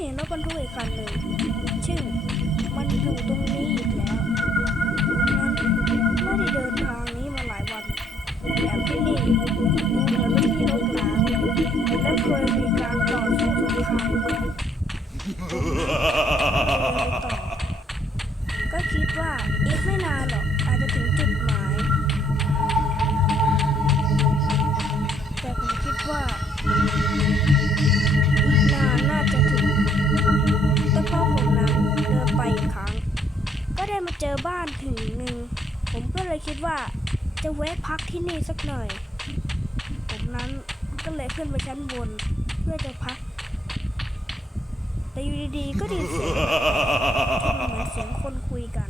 เห็นรถบรรทุกอีกคันหนึ่งชื่อมันอยู่ตรงนี้อีกแล้วนั้นไม่ได้เดินทางนี้มาหลายวันแอบที่นี่ดูเหมือนเป็นที่รกร้างและเคยมี จอบ้านถึงหนึ่ง ผมก็เลยคิดว่าจะแวะพักที่นี่สักหน่อย ผมนั้นก็เลยขึ้นไปชั้นบนเพื่อจะพัก แต่อยู่ดีๆก็ได้ยินเสียงเหมือนเสียงคนคุยกัน